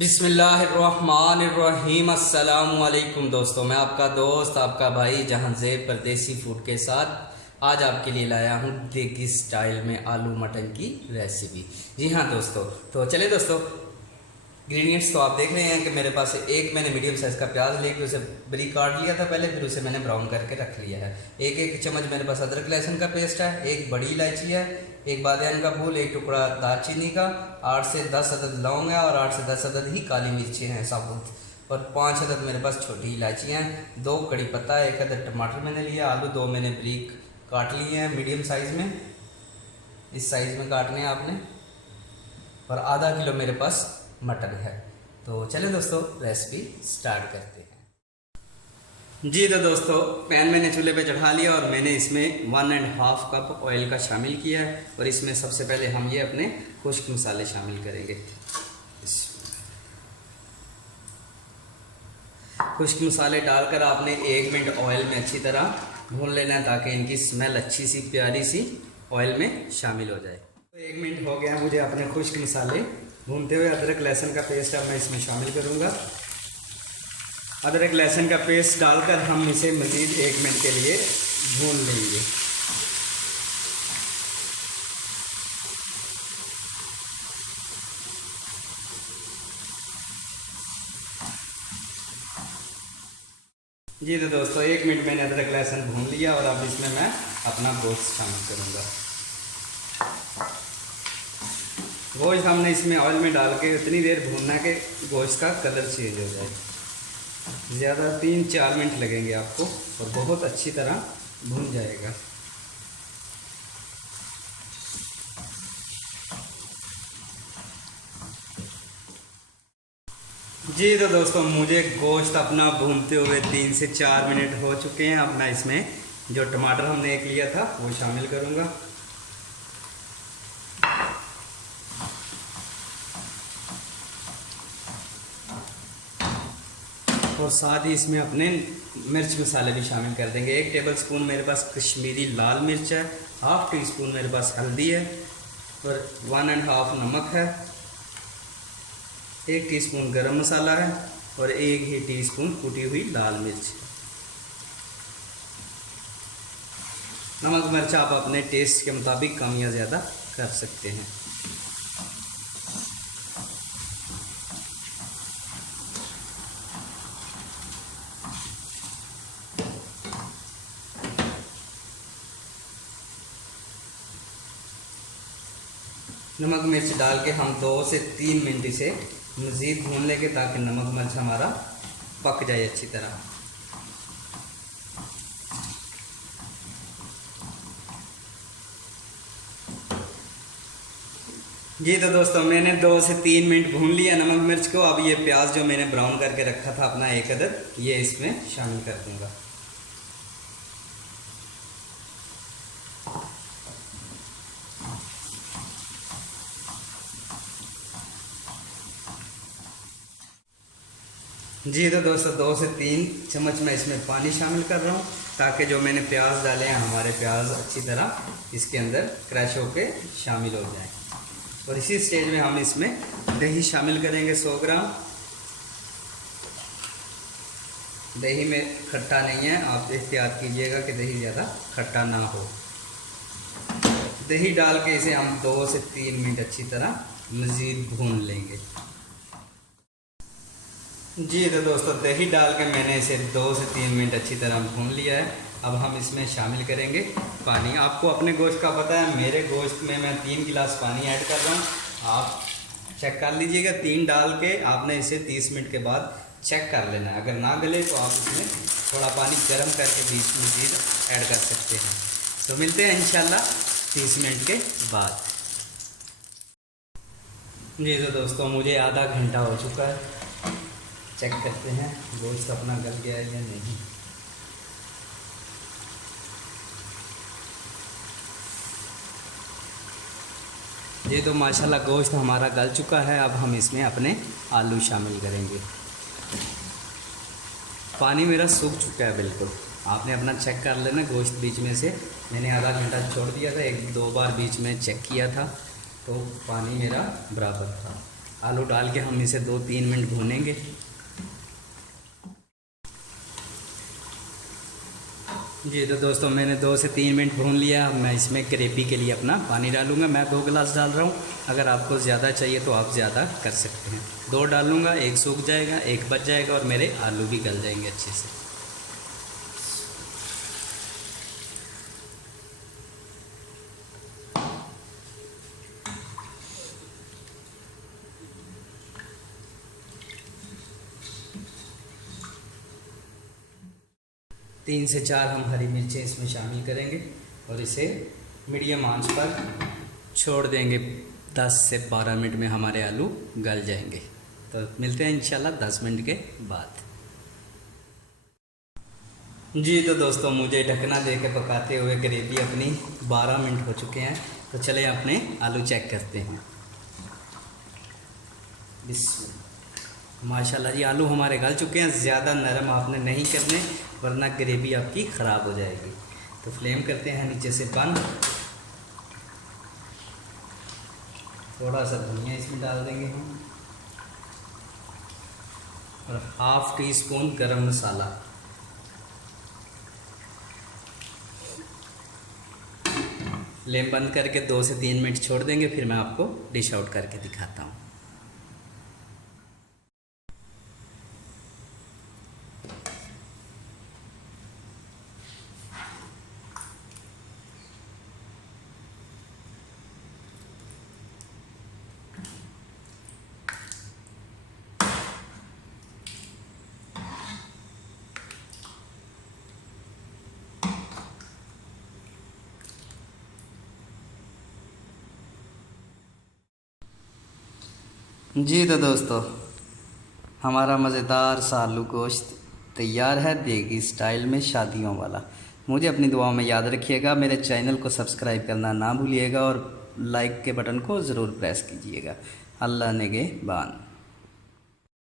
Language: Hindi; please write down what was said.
बिस्मिल्लाहिर्रहमानिर्रहीम। अस्सलामुअलैकुम दोस्तों, मैं आपका दोस्त आपका भाई जहांज़ेब परदेसी फूड के साथ आज आपके लिए लाया हूँ देगी स्टाइल में आलू मटन की रेसिपी। जी हाँ दोस्तों, तो चले दोस्तों, इंग्रेडिएंट्स तो आप देख रहे हैं कि मेरे पास एक मैंने मीडियम साइज़ का प्याज लेके उसे बारीक काट लिया था पहले, फिर उसे मैंने ब्राउन करके रख लिया है। एक चम्मच मेरे पास अदरक लहसुन का पेस्ट है, एक बड़ी इलायची है, एक बादियान का फूल, एक टुकड़ा दालचीनी का, 8 से 10 अदद लौंग है और 8 से 10 अदद ही काली मिर्ची हैं साबुत, और 5 अदद मेरे पास छोटी इलायची हैं, 2 कड़ी पत्ता, 1 अदद टमाटर मैंने लिया, आलू 2 मैंने बारीक काट लिए हैं मीडियम साइज़ में, इस साइज़ में काटने हैं आपने, और आधा किलो मेरे पास मटन है। तो चले दोस्तों, रेसिपी स्टार्ट करते हैं। जी तो दोस्तों, पैन मैंने चूल्हे पे चढ़ा लिया और मैंने इसमें 1.5 कप ऑयल का शामिल किया है, और इसमें सबसे पहले हम ये अपने खुश्क मसाले शामिल करेंगे। खुश्क मसाले डालकर आपने 1 मिनट ऑयल में अच्छी तरह भून लेना है ताकि इनकी स्मेल अच्छी सी प्यारी सी ऑयल में शामिल हो जाए। तो 1 मिनट हो गया मुझे अपने खुश्क मसाले भूनते हुए। अदरक लहसुन का पेस्ट अब मैं इसमें शामिल करूँगा। अदरक लहसुन का पेस्ट डालकर हम इसे मज़ीद 1 मिनट के लिए भून लेंगे। जी तो दोस्तों, 1 मिनट मैंने अदरक लहसुन भून लिया और अब इसमें मैं अपना गोश्त शामिल करूँगा। गोश्त हमने इसमें ऑयल में डाल के उतनी देर भूनना कि गोश्त का कलर चेंज हो जाए। ज़्यादा 3-4 मिनट लगेंगे आपको और बहुत अच्छी तरह भून जाएगा। जी तो दोस्तों, मुझे गोश्त अपना भूनते हुए 3 से 4 मिनट हो चुके हैं। अब मैं इसमें जो टमाटर हमने एक लिया था वो शामिल करूँगा, और साथ ही इसमें अपने मिर्च मसाले भी शामिल कर देंगे। 1 टेबल स्पून मेरे पास कश्मीरी लाल मिर्च है, 1/2 टीस्पून मेरे पास हल्दी है, और 1.5 नमक है, 1 टीस्पून गरम मसाला है, और 1 ही टीस्पून कुटी हुई लाल मिर्च। नमक मिर्च आप अपने टेस्ट के मुताबिक कम या ज़्यादा कर सकते हैं। नमक मिर्च डाल के हम 2 से 3 मिनट इसे मज़ीद भून लेंगे ताकि नमक मिर्च हमारा पक जाए अच्छी तरह। जी तो दोस्तों, मैंने 2 से 3 मिनट भून लिया नमक मिर्च को। अब ये प्याज जो मैंने ब्राउन करके रखा था अपना 1 अदद, ये इसमें शामिल कर दूंगा। जी तो दोस्तों, 2 से 3 चम्मच मैं इसमें पानी शामिल कर रहा हूँ ताकि जो मैंने प्याज डाले हैं हमारे प्याज अच्छी तरह इसके अंदर क्रश होके शामिल हो जाएं। और इसी स्टेज में हम इसमें दही शामिल करेंगे 100 ग्राम। दही में खट्टा नहीं है, आप एहतियात कीजिएगा कि दही ज़्यादा खट्टा ना हो। दही डाल के इसे हम 2 से 3 मिनट अच्छी तरह मज़ीद भून लेंगे। जी तो दोस्तों, दही डाल के मैंने इसे 2 से 3 मिनट अच्छी तरह भून लिया है। अब हम इसमें शामिल करेंगे पानी। आपको अपने गोश्त का पता है, मेरे गोश्त में मैं 3 गिलास पानी ऐड कर रहा हूँ। आप चेक कर लीजिएगा, 3 डाल के आपने इसे 30 मिनट के बाद चेक कर लेना है। अगर ना गले तो आप इसमें थोड़ा पानी गर्म करके बीच में मज़ीद ऐड कर सकते हैं। तो मिलते हैं इंशाल्लाह 30 मिनट के बाद। जी तो दोस्तों, मुझे आधा घंटा हो चुका है। चेक करते हैं गोश्त अपना गल गया है या नहीं। ये तो माशाल्लाह गोश्त हमारा गल चुका है। अब हम इसमें अपने आलू शामिल करेंगे। पानी मेरा सूख चुका है बिल्कुल, आपने अपना चेक कर लेना। गोश्त बीच में से मैंने आधा घंटा छोड़ दिया था, 1-2 बार बीच में चेक किया था तो पानी मेरा बराबर था। आलू डाल के हम इसे 2-3 मिनट भूनेंगे। जी तो दोस्तों मैंने 2 से 3 मिनट भून लिया। अब मैं इसमें ग्रेवी के लिए अपना पानी डालूंगा। मैं 2 गिलास डाल रहा हूँ, अगर आपको ज़्यादा चाहिए तो आप ज़्यादा कर सकते हैं। 2 डालूंगा, 1 सूख जाएगा, 1 बच जाएगा और मेरे आलू भी गल जाएंगे अच्छे से। तीन से 4 हम हरी मिर्चें इसमें शामिल करेंगे और इसे मीडियम आंच पर छोड़ देंगे। 10 से 12 मिनट में हमारे आलू गल जाएंगे। तो मिलते हैं इंशाल्लाह 10 मिनट के बाद। जी तो दोस्तों मुझे ढकना दे के पकाते हुए ग्रेवी अपनी 12 मिनट हो चुके हैं। तो चले अपने आलू चेक करते हैं। माशाल्लाह जी आलू हमारे गल चुके हैं। ज़्यादा नरम आपने नहीं करने, वरना ग्रेवी आपकी ख़राब हो जाएगी। तो फ्लेम करते हैं नीचे से बंद। थोड़ा सा धनिया इसमें डाल देंगे हम और 1/2 टीस्पून गरम मसाला। फ्लेम बंद करके 2 से 3 मिनट छोड़ देंगे, फिर मैं आपको डिश आउट करके दिखाता हूँ। जी तो दोस्तों हमारा मज़ेदार सा आलू गोश्त तैयार है, देगी स्टाइल में, शादियों वाला। मुझे अपनी दुआओं में याद रखिएगा। मेरे चैनल को सब्सक्राइब करना ना भूलिएगा और लाइक के बटन को ज़रूर प्रेस कीजिएगा। अल्लाह नेगेबान।